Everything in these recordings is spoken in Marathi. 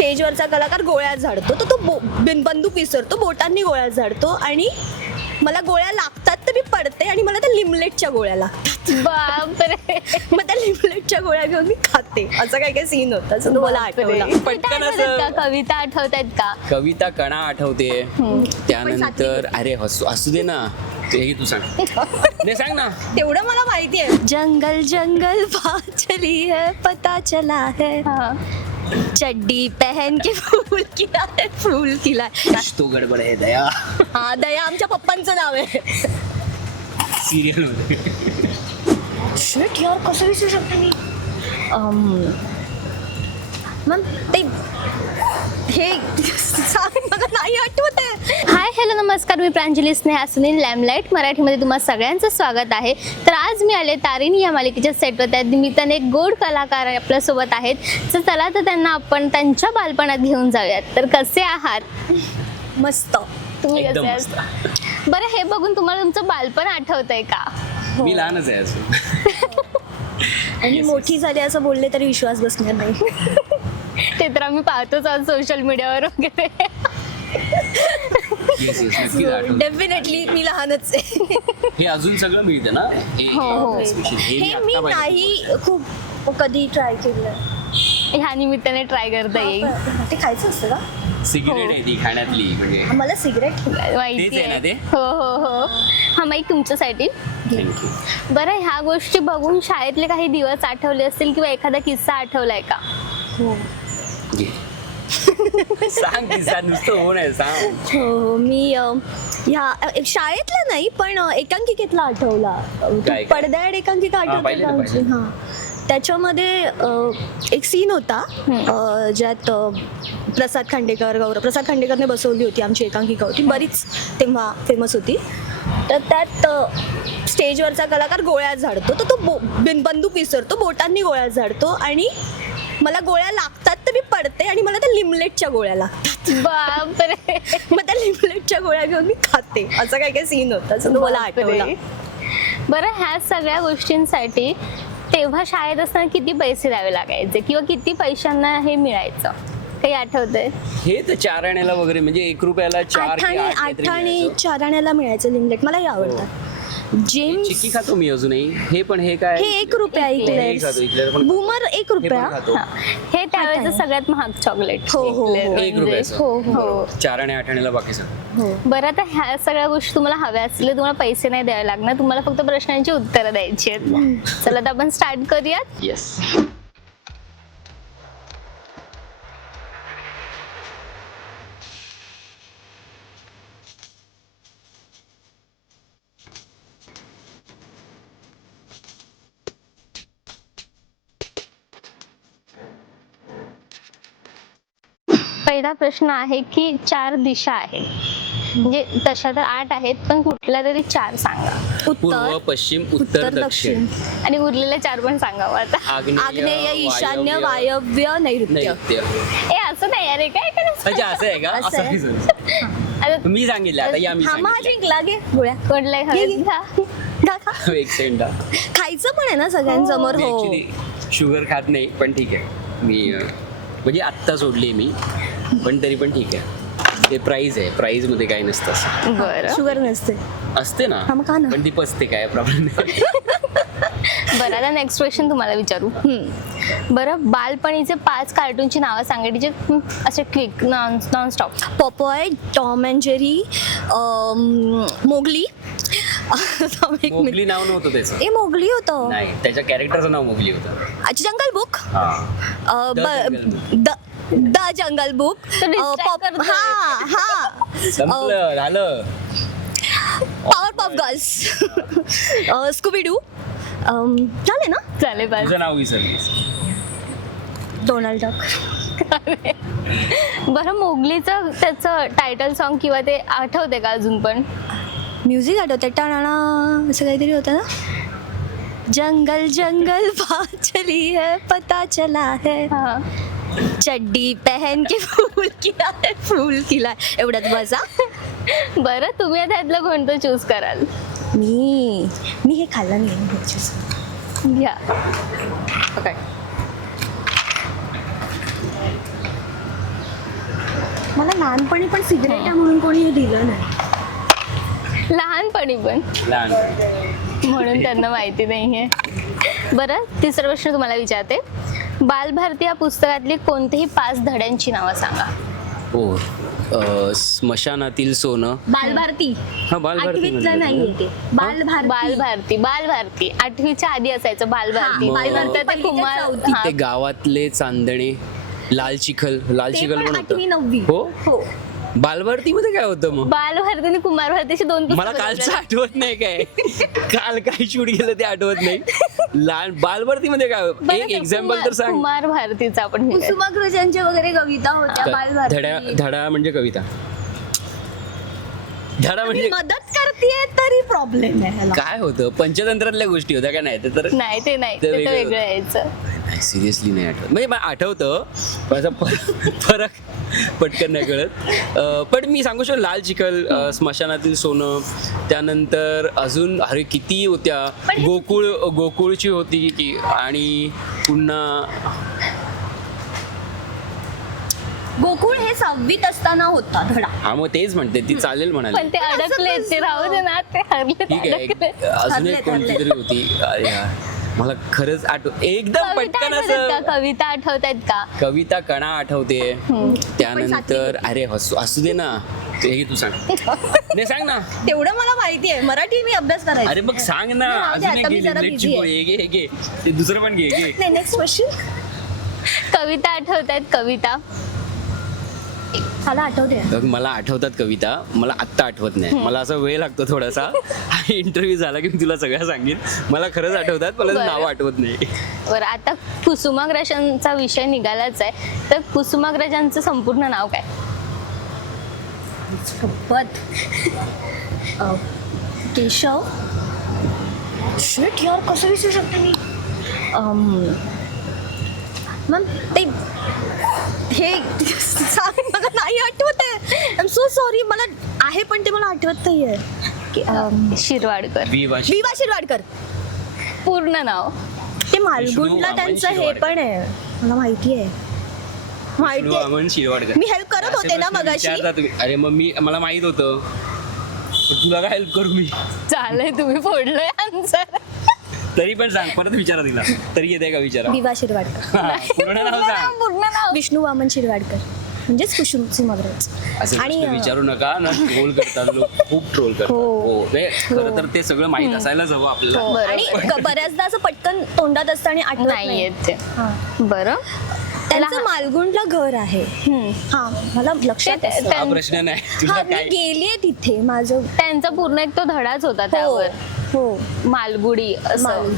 स्टेजवरचा कलाकार गोळ्या झाडतो तर तो बंदूक विसरतो, बोटांनी गोळ्या झाडतो आणि मला गोळ्या लागतात तर मी पडते आणि मला त्या लिमलेटच्या गोळ्या लागतात. बापरे. मग त्या लिमलेटच्या गोळ्या घेऊन मी खाते. असं काय काय सीन होता जो तो मला आठवला. पटकन कविता आठवतात का? कविता कणा आठवते. त्यानंतर अरे असू दे ना, ते तू सांग. ते सांग ना. तेवढं मला माहिती आहे. जंगल जंगल बात चली है पता चला है, चड्डी पहन के फूल खिला है, फूल खिला है. कुछ तो गडबड आहे दया. हा, दया आमच्या पप्पांचं नाव आहे. सिरियल मध्ये. शिट यार, कसं विसरू शकते मी. मॅम ते हे सांग, मला नाही आठवत आहे. हाय हॅलो नमस्कार, मी प्रांजली स्नेहा सुनील. लॅमलाईट मराठीमध्ये तुम्हा सगळ्यांचं स्वागत आहे. तर आज मी आले तारिणी या मालिकेच्या सेटवर. त्या निमित्ताने एक गोड कलाकार आपल्यासोबत आहेत. तर चला तर त्यांना आपण त्यांच्या बालपणात घेऊन जाऊयात. तर कसे आहात? मस्त. तुम्ही एकदम कसे मस्त. आहात? बरं, हे बघून तुम्हाला तुमचं बालपण आठवतंय का? मी लहानच आहे अजून. आणि मोठी झाली असं बोलले तरी विश्वास बसणार नाही. ते तर आम्ही पाहतोच आज सोशल मीडियावर वगैरे. Yes, yes, नक्कीच आठवतं. डेफिनेटली मी लहानच आहे. हे अजून सगळं मिळतं ना. हो. Special. हे मी मी आत्ता पाहिलं. नाही खूप कधी ट्राय केलं. ह्या निमित्ताने ट्राय करता येईल. ते खायचं असतं का? सिगरेट आहे ती खाण्यातली म्हणजे. मला सिगरेट माहिती तेच आहे ना ते? हो हो हो. हा माईक तुमच्यासाठी. थँक्यू. बरं, ह्या गोष्टी बघून शाळेतले काही दिवस आठवले असतील किंवा एखादा किस्सा आठवलाय का? हो सांग किस्सा, नुसतं हो नाही सांग. हो. मी ह्या शाळेतला नाही पण एकांकिकेतला आठवला. काय? पडद्याआड एकांकिका आठवते पाहिलं का ना, आमची? पाहिलं. हां, त्याच्यामध्ये एक सीन होता ज्यात प्रसाद खांडेकर, गौरव प्रसाद खांडेकरने बसवली होती आमची एकांकिका होती, बरीच तेव्हा फेमस होती. तर त्यात स्टेजवरचा कलाकार गोळ्या झाडतो तर तो बंदूक विसरतो, बोटांनी गोळ्या झाडतो आणि मला गोळ्या लागतात तर मी पडते आणि मला त्या लिमलेटच्या गोळ्या लागतात. बापरे. मग त्या लिमलेटच्या गोळ्या घेऊन मी खाते. असं काय काय सीन होता जो तो मला आठवला. बरं, ह्या सगळ्या गोष्टींसाठी तेव्हा शाळेत असताना किती पैसे द्यावे लागायचे किंवा किती पैशांना हे मिळायचं, काही आठवतंय? हे तर 4 आण्याला वगैरे म्हणजे 1 रुपयाला 4 आठ की 8 आणि 4 आण्याला मिळायचं लिमलेट. मलाही आवडतात. जेम्स चिक्की खातो मी अजूनही. हे पण हे काय? हे 1 रुपया हे खातो, इकडे ऐकलंय. पण बूमर 1 हे पण रुपया. खातो. हा. हे त्यावेळेचं सगळ्यात महाग चॉकलेट. हो, हो, हो. 1 रुपयाचं. हो, हो. 4 आणि 8 आण्याला बाकी सगळं. हो. बरं, आता ह्या सगळ्या गोष्टी तुम्हाला हव्या असतील, तुम्हाला पैसे नाही द्यावे लागणार, तुम्हाला फक्त प्रश्नांची उत्तरं द्यायची आहेत. चला तर आपण स्टार्ट करूयात. येस. पहिला प्रश्न आहे की 4 दिशा आहेत, म्हणजे तशा तर 8 आहेत, पण कुठल्या तरी 4 सांगा. पूर्व, उत्तर, पश्चिम, उत्तर, दक्षिण. आणि उरलेले 4 पण सांगावं आता. आग्नेय, ईशान्य, वायव्य, नैऋत्य. नैऋत्य. ए असं नाही अरे, काय करायचं? अच्छा असं आहे का? असं असं आहे. आहे. आता मी सांगितलं आता या मी हा, मग सांगितलं. जिंकला. घे गोळ्या. कोणलाही घे, हवेत घे. घ्या. खा, खा. एक सेकंड. खायचं पण आहे ना सगळ्यांसमोर. मी हो. ऍक्च्युली शुगर खात नाही, पण ठीक आहे. मी म्हणजे आत्ता सोडली मी, पण तरी पण ठीक आहे. ते प्राईज आहे, प्राईज मध्ये काही नसतं असं. बरं शुगर नसते. असते ना, हा, मग खा ना. पण ती पचते, काय प्रॉब्लेम नाही. बरं, आता नेक्स्ट क्वेश्चन तुम्हाला विचारू. बरं, बालपणीचे 5 कार्टूनची नावं सांगायची असे quick, non stop. Popeye, Tom and Jerry, Mowgli. Mowgli नाव नव्हतं त्याचं. ए, मोगली होतं. नाही, त्याच्या कॅरेक्टरचं नाव मोगली होतं. अच्छा, जंगल बुक. हा. The jungle book. तो distract करतोय. हा हा. संपलं, झालं. Power pop girls. स्कूबी-डू. झाले ना. चालेल बस. तुझं नाव विसरलीस. Donald duck. बरं, मोगलीचं त्याचं टायटल सॉन्ग किंवा ते आठवते का अजून पण? म्युझिक आठवते. टाणा असं काहीतरी होतं ना. जंगल जंगल बात चली है पता चला है, हा. चड्डी पहन के फूल खिला है, फूल खिला है. एवढंच बसा. बरं, तुम्ही त्यातलं कोणतं चूज कराल? मी हे खाल्लं नाही. घ्या. ओके. मला लहानपणी पण सिगरेट आहे म्हणून कोणी हे दिलं नाही. लहानपणी पण लहान म्हणून त्यांना माहिती नाहीये. बरं, तिसरा प्रश्न तुम्हाला विचारते. बालभारती या पुस्तकातली कोणतेही 5 धड्यांची नावं सांगा. हो. स्मशानातील सोनं. बालभारती हा, बालभारती आठवीतला म्हणजे नाहीये ते. बालभारती बालभारती 8वीच्या आधी असायचं बालभारती. हा, बालभारती ते कुमार चौथी. हा. ते गावातले चांदणे, लाल चिखल पण आठवी होतं. 9वी. हो. हो. बालभारती मध्ये काय होतं मग? बालभारती आणि कुमार भारतीची 2 पुस्तकं मला कालचं आठवत नाही काय. काल काय शूट केलं ते आठवत नाही. लहान बालभारती मध्ये काय बरं, एक ते एक्झाम्पल तर सांग. कुमार भारतीचा आपण घेऊया. कुसुमाग्रजांच्या वगैरे कविता होत्या बालभारती. धडा म्हणजे कविता. धडा मी म्हणजे मदत करतेय तरी प्रॉब्लेम आहे ह्याला. काय होतं? पंचतंत्रातल्या गोष्टी होत्या का नाही? ते तर नाही ते नाही, ते ते तर वेगळं. वेगळं यायचं. नाही, सिरियसली नाही आठवत. म्हणजे मला आठवतं पण असा फरक पटकन नाही कळत. पण मी सांगू शकतो लाल चिखल, स्मशानातील सोनं, त्यानंतर अजून अरे किती होत्या. गोकुळची होती की, आणि पुन्हा गोकुळ हे 6वीत असताना होता धडा. हा, मग तेच म्हणते ती चालेल म्हणाले. पण ते अडकले, ते राहू दे ना, ते हरले, ते ठीक आहे. अडकले. अजून एक हरले, कोणती तरी होती. अरे यार, मला खरंच एकदम कविता पटकन आठवतात का? असं कविता आठवतात का? कविता कणा आठवते. त्यानंतर अरे असू दे ना. हे तू सांग. नाही, सांग ना. तेवढं मला माहिती आहे. मराठी मी अभ्यास करायचा. अरे मग सांग ना. राहू दे, अजून आता मी एक जरा घे, busy आहे. हे घे. ते दुसरं पण घे. नाही, नेक्स्ट क्वेश्चन. कविता आठवतात, कविता. मला आठवते. बघ, मला आठवतात कविता. मला आत्ता आठवत नाही. मला असा वेळ लागतो थोडासा. इंटरव्ह्यू झाला की मी तुला सगळं सांगेन. मला खरंच आठवतात, मला बरं. नाव आठवत नाही. बरं, आता कुसुमाग्रजांचा विषय निघालाच आहे, तर कुसुमाग्रजांचं संपूर्ण नाव काय? केशव. शिट यार, कसं विसरू शकते मी? मॅम ते हे सांग, मला नाही आठवत आहे. I am so sorry. मला आहे पण ते मला आठवत नाहीये. शिरवाडकर. विवा शिरवाडकर. पूर्ण नाव. ते मालगुंडला वामन त्यांचं हे शिरवाडकर. पण आहे. मला माहिती आहे. माहिती आहे. वामन शिरवाडकर. मी हेल्प करत होते ना असे प्रश्न मगाशी. विचारता तुम्ही. अरे मग मला माहित होतं. पण तुला काय हेल्प करू मी? चालय, तुम्ही फोडलंय आन्सर. तरी पण सांग, परत विचारा तिला. तरी येते का विचारा? विवा शिरवाडकर. हा, पूर्ण नाव सांग. पूर्ण नाव. विष्णू वामन शिरवाडकर, म्हणजेच कुसुमाग्रज. असे आणि प्रश्न विचारू नका ना. ट्रोल करतात लोक, खूप ट्रोल करतात. हो. खरं तर ते सगळं माहित असायलाच हवं आपल्याला. बरोबर. आणि बऱ्याचदा असं पटकन तोंडात असतं आणि आठवत नाही नाही. येत ते. हा. बरं. त्यांचं मालगुंडला घर आहे. हा, मला लक्षात ते- आहे. हा प्रश्न नाही तुला हा, मी काय. गेलीये तिथे. माझं त्यांचा पूर्ण एक तो धडाच होता त्यावर. हो. मालगुडी असं. माल.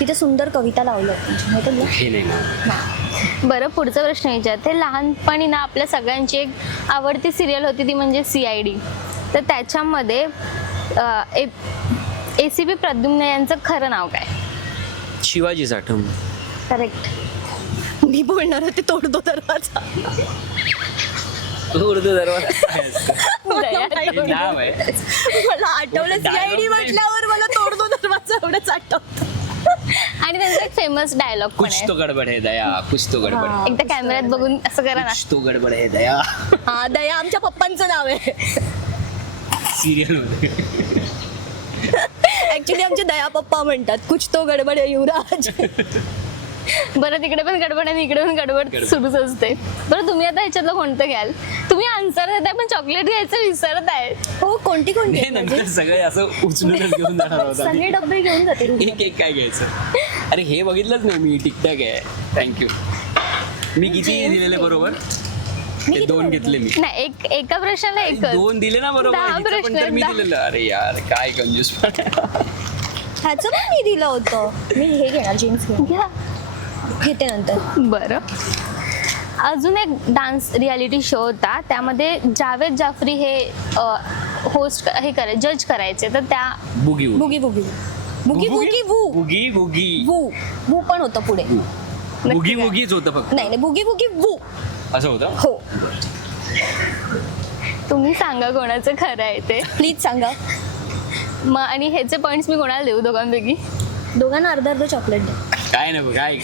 तिथे सुंदर कविता लावलं माहिती आहे तुला? हे नाही ना. बरं, पुढचा प्रश्न विचारते. लहानपणी ना आपल्या सगळ्यांची एक आवडती सिरियल होती, ती म्हणजे CID. तर त्याच्यामध्ये ACP प्रद्युम्न यांचं खरं नाव काय? शिवाजी साठम. करेक्ट. मी बोलणार होते तोड दो दरवाजा. उर्दू दरवाजा काय असतं? दया हे नाव आहे. मला आठवलं Dialogue CID नाही. म्हटल्यावर मला तोड दो दरवाजा एवढंच आठवतं. आणि त्यांचा एक फेमस डायलॉग पण कुछ आहे. तो गडबड है दया, कुछ तो गडबड हा. है. एकदा कॅमेऱ्यात बघून असं करा ना. कुछ तो गडबड है दया. हा, दया आमच्या पप्पांचं नाव आहे. सिरियल मध्ये. ऍक्च्युली आमचे दया पप्पा म्हणतात कुछ तो गडबड आहे युवराज. बरं, तिकडे पण गडबड आणि इकडे पण गडबड गडबड. सुरूच असते. बरं, तुम्ही आता ह्याच्यातलं कोणतं घ्याल? तुम्ही आन्सर देताय पण चॉकलेट घ्यायचं विसरताय. हो, कोणती हे कोणती नंतर सगळे असं उचलूनच घेऊन जाणार होता. सगळे डब्बे घेऊन जाते room एक एक काय घ्यायचं. अरे हे बघितलंच नाही मी. टिकटॅक आहे. थँक्यू. मी किती दिलेले बरोबर? ते 2 घेतले मी. नाही, एका प्रश्नाला एकच. 2 दिले ना बरोबर. 10 हिचं पण प्रश्न, तर मी 10. दिलेलं. अरे यार काय कंजूस. ह्याचं पण मी दिलं होतं. मी हे घेणार जीन्स घ्या. घेते नंतर. बरं, अजून एक डान्स रियालिटी शो होता, त्यामध्ये जावेद जाफरी हे होस्ट हे जज करायचे. तर त्या बुगी बुगी बुगी बुगी बुगी वू बुगी बुगी वू वू पण होतं पुढे. बुगी बुगीच होतं फक्त. नाही नाही, बुगी बुगी वू. असं होतं. हो, तुम्ही सांगा कोणाचं खरं आहे ते. प्लीज सांगा. मग आणि ह्याचे पॉइंट्स मी कोणाला देऊ दोघांपैकी? दोघांना अर्धा अर्धा चॉकलेट द्या. काय नाही काय.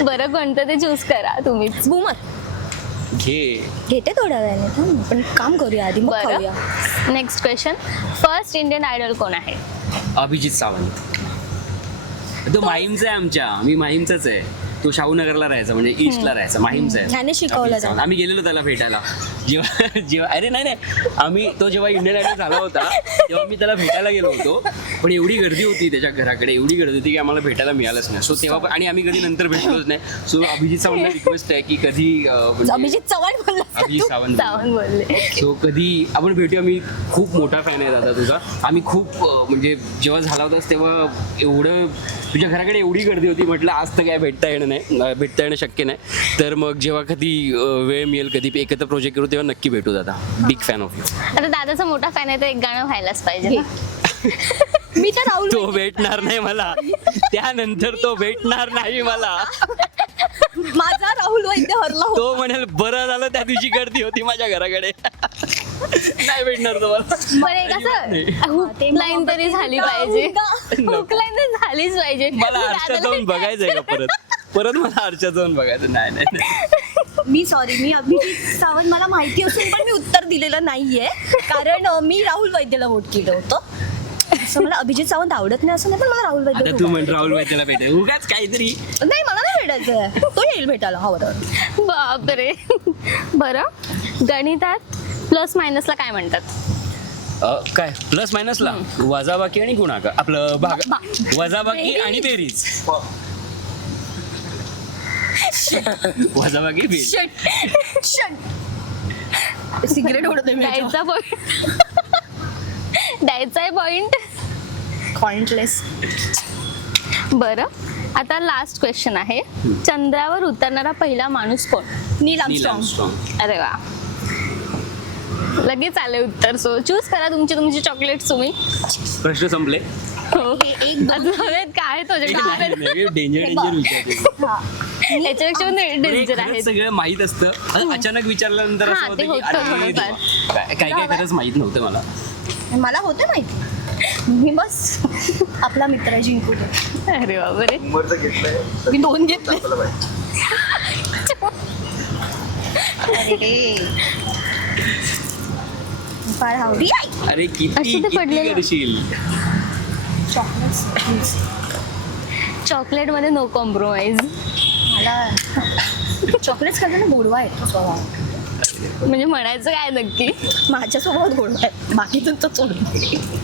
बरं, कोणतं ते चूज करा तुम्हीच. बूमर. घेते थोड्या वेळाने पण काम करूया आधी मग खाऊया. बरं, next question. First Indian idol कोण आहे? अभिजित सावंत. तो माहीमचा आहे आमच्या, मी माहीमचाच आहे. तो शाहूनगरला राहायचा, म्हणजे ईस्टला राहायचा, माहीमचा आहे. त्याने शिकवलं अभिजित सावंत. आम्ही गेलेलो त्याला भेटायला जेव्हा अरे नाही आम्ही तो जेव्हा इंडियन आयडल झाला होता तेव्हा मी त्याला भेटायला गेलो होतो. पण एवढी गर्दी होती त्याच्या घराकडे, एवढी गर्दी होती की आम्हाला भेटायला मिळालंच नाही. सो तेव्हा आणि आम्ही कधी नंतर भेटलोच नाही. सो अभिजित सावंतला रिक्वेस्ट आहे की कधी म्हणजे अभिजित चव्हाण बोलला अभिजित सावंत सावंत बोलले. सो कधी आपण भेटूया. मी खूप मोठा फॅन आहे दादा तुझा. आम्ही खूप म्हणजे जेव्हा झाला होतास तेव्हा एवढं तुझ्या घराकडे एवढी गर्दी होती, म्हटलं आज तर काय भेटता येणं शक्य नाही. तर मग जेव्हा कधी वेळ मिळेल, कधी एकत्र प्रोजेक्ट करू तेव्हा नक्की भेटू दादा. Big fan of you. आता दादाचा मोठा फॅन आहे तर एक गाणं व्हायलाच पाहिजे ना. मी तर राहुल तो भेटणार नाही मला, त्यानंतर तो भेटणार नाही मला. माझा राहुल वैद्य हरला होता. तो म्हणेल बरं झालं त्या दिवशी गर्दी होती माझ्या घराकडे. नाही भेटणार तुम्हाला. पण एक असं हुक लाईन तरी झाली पाहिजे. हुक लाईन तर झालीच पाहिजे. मला मी आरशात दादाला जाऊन बघायचंय का परत मला आरशात जाऊन बघायचं. नाही मी अभिजित सावंत मला माहिती असून पण मी उत्तर दिलेलं नाहीये, कारण मी राहुल वैद्यला वोट केलं होतं. असं मला अभिजित सावंत आवडत नाही असं नाही, पण मला राहुल वैद्य आता खूप तू म्हण राहुल वैद्यला भेटाय उगाच काहीतरी. नाही, मला नाही भेटायचंय. तो येईल भेटायला हवं. बापरे. बरं, गणितात प्लस मायनसला काय म्हणतात? काय प्लस मायनसला? वजाबाकी आणि गुणाकार. आपलं वजाबाकी आणि बेरीज. वजाबाकी बेरीज. सिगरेट ओढतोय मी. द्यायचा पॉइंट. द्यायचा आहे पॉइंट. पॉइंटलेस. बरं, आता लास्ट क्वेश्चन आहे. चंद्रावर उतरणारा पहिला माणूस कोण? नील नील आर्मस्ट्रॉंग. आर्मस्ट्रॉंग. अरे वा, लगेच आले उत्तर. सो चूज करा तुमची चॉकलेट तुम्ही. प्रश्न संपले. हो, एक अजून हवेत काय तुझ्याकडे? डेंजर विचारते. याच्यापेक्षा पण डेंजर खरंच आहे. सगळं माहित असतं. अचानक विचारल्यानंतर असं हा, ते होतं की होतं अरे थोडंफार. काय खरंच माहित नव्हतं मला. मला होतं माहिती. मी बस आपला मित्र जिंकू दे. अरे बापरे. मी 2 घेतले. अरे फार आवडी आहे. अरे असं किती ते पडलेलं. करशील. चॉकलेट्स चॉकलेट मध्ये नो कॉम्प्रोमाइज. मला चॉकलेट्स खाताना गोडवा येतो स्वभाव. म्हणजे म्हणायचं काय नक्की? माझ्यासोबत गोडवा आहे, बाकी तुमचं सोडून.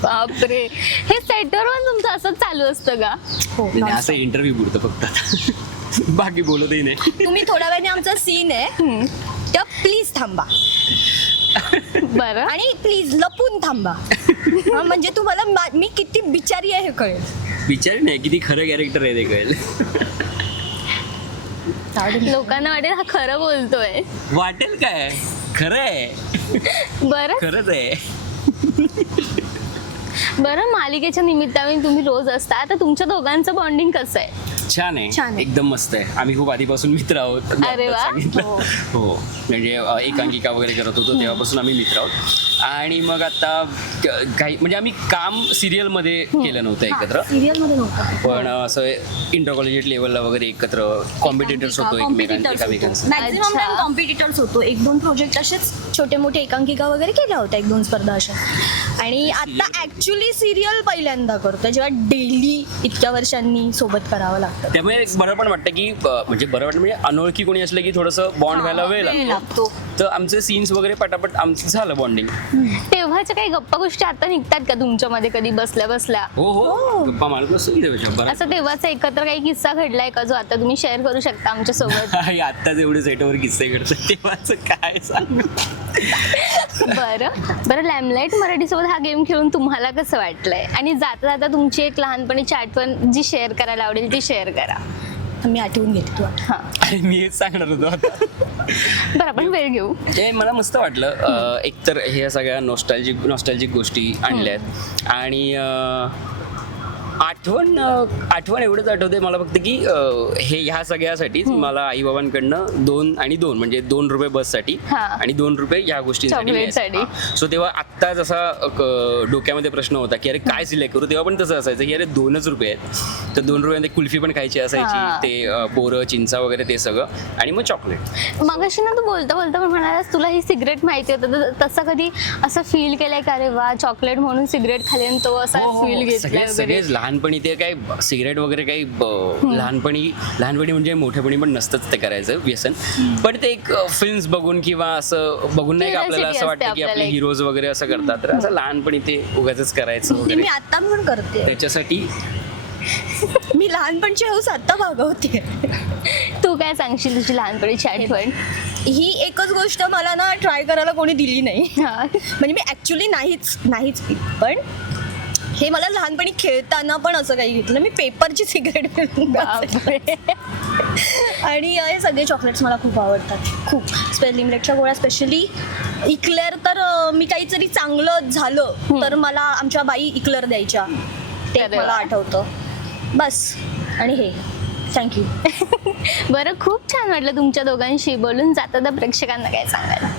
बापरे, हे सेटवर पण तुमचं असंच चालू असतं का? हो, नाही, असं इंटरव्ह्यू पुरतं फक्त. बाकी बोलतही नाही. तुम्ही थोड्या वेळाने आमचा सीन आहे तेव्हा प्लीज थांबा बरं, आणि प्लीज लपून थांबा. हा, म्हणजे तुम्हाला मी किती बिचारी आहे हे कळेल. विचार नाही किती खरं कॅरेक्टर आहे ते कळेल. लोकांना वाटेल हा खरं बोलतोय. वाटेल काय, खरं आहे. बरं खरंच आहे. बरं, मालिकेच्या निमित्ताने तुम्ही रोज असता, आता तुमच्या दोघांचं बॉन्डिंग कसं आहे? छान आहे, एकदम मस्त आहे. आम्ही खूप आधीपासून मित्र आहोत. मी अरे आत्ताच वा. सांगितलं. हो, म्हणजे एकांकिका वगैरे करत होतो तेव्हापासून आम्ही मित्र आहोत. आणि मग आता काही म्हणजे आम्ही काम सिरियल मध्ये केलं नव्हतं एकत्र, सिरियल मध्ये नव्हतं, पण असं इंटर कॉलेजिएट लेवलला वगैरे एकत्र कॉम्पिटिटर्स होतो एकामेकांचं. मॅक्झिमम टाइम कॉम्पिटिटर्स होतो. 1-2 प्रोजेक्ट असेच छोटे मोठे एकांकिका वगैरे केल्या होत्या, 1-2 स्पर्धा अशा. आणि आता ऍक्च्युली सिरियल पहिल्यांदा करतोय, जेव्हा डेली इतक्या वर्षांनी सोबत करावं लागतं. त्यामुळे एक बरं पण वाटतं की म्हणजे बरं वाटतं, म्हणजे अनोळखी कोणी असलं की थोडंसं बॉन्ड व्हायला वेळ लागतो. तर आमचे सीन्स वगैरे पटापट आमचं झालं बॉन्डिंग. तेव्हाच्या काही गप्पा गोष्टी आता निघतात का तुमच्यामध्ये कधी बसल्या बसल्या? हो, गप्पा मारत असतो की तेव्हा. असं तेव्हाचा एकत्र काही किस्सा घडलाय का जो आता तुम्ही शेअर करू शकता आमच्या सोबत? आत्ताच एवढे सेटवर किस्से घडतात, तेव्हाच काय सांग. बरं, लॅमलाईट मराठी सोबत हा गेम खेळून तुम्हाला कसं वाटलंय? आणि जाता जाता तुमची एक लहानपणीची आठवण जी शेअर करायला आवडेल ती शेअर करा. मी आठवून घेते तू. हा, मी हेच सांगणार होतो आता. बरं, आपण वेळ घेऊ. ते मला मस्त वाटलं. एकतर हे सगळ्या नॉस्टॅल्जिक गोष्टी आणल्यात आणि आठवण एवढंच आठवते मला फक्त की हे ह्या सगळ्यासाठीच मला आई बाबांकडनं 2 आणि 2 म्हणजे 2 रुपये बससाठी हा. आणि 2 रुपये ह्या गोष्टींसाठी चॉकलेटसाठी. सो तेव्हा आत्ता जसा डोक्यामध्ये प्रश्न होता की अरे काय सिलेक्ट करू, तेव्हा पण तसं असायचं की अरे 2च रुपये आहेत, तर 2 रुपयामध्ये कुल्फी पण खायची हा. असायची, ते बोरं चिंचा वगैरे ते सगळं, आणि मग चॉकलेट. मगाशी ना तू बोलता बोलता पण म्हणालास तुला ही सिगरेट माहिती होतं, तर तसं कधी असं फील केलंय का अरे वा चॉकलेट म्हणून सिगरेट खाली आणि तो असा फील घेतलाय वगैरे? सगळेच लहानपणी ते काही सिगरेट वगैरे काही लहानपणी म्हणजे मोठेपणी पण नसतंच ते करायचं व्यसन, पण ते एक फिल्म्स बघून किंवा असं बघून नाही का आपल्याला असं वाटतं की आपले हिरोज वगैरे असं करतात, तर असं लहानपणी ते उगाचच करायचं ते वगैरे, मी आता पण करते. त्याच्यासाठी मी लहानपणची हौस आता भागवते. तू काय सांगशील तुझी लहानपणीची आठवण? ही एकच गोष्ट मला ना ट्राय करायला कोणी दिली नाही. हा. म्हणजे मी ॲक्च्युली नाहीच पीत, पण हे मला लहानपणी खेळताना पण असं काही घेतलं. मी पेपरची सिगरेट बापरे. आणि हे सगळे चॉकलेट्स मला खूप आवडतात, खूप. लिमलेटच्या गोळ्या स्पेशली इक्लेअर, तर मी काहीतरी चांगलं झालं तर मला आमच्या बाई इक्लेअर द्यायच्या, ते अरे मला वा. आठवतं बस. आणि हे थँक्यू. बरं, खूप छान वाटलं तुमच्या दोघांशी बोलून. जाता प्रेक्षकांना काय सांगायला?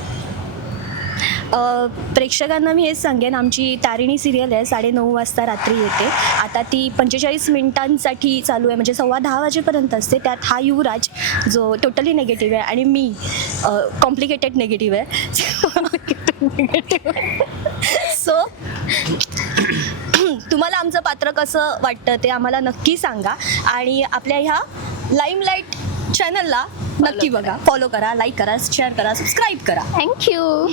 प्रेक्षकांना मी हेच सांगेन, आमची तारिणी सिरियल आहे 9:30 वाजता रात्री येते. आता ती 45 मिनिटांसाठी चालू आहे, म्हणजे 10:15 वाजेपर्यंत असते. त्यात हा युवराज जो टोटली नेगेटिव्ह आहे आणि मी कॉम्प्लिकेटेड नेगेटिव्ह आहे. सो तुम्हाला आमचं पात्र कसं वाटतं ते आम्हाला नक्की सांगा, आणि आपल्या ह्या लाईमलाईट चॅनलला नक्की बघा, फॉलो करा, लाईक करा, शेअर करा, सबस्क्राईब करा. थँक्यू.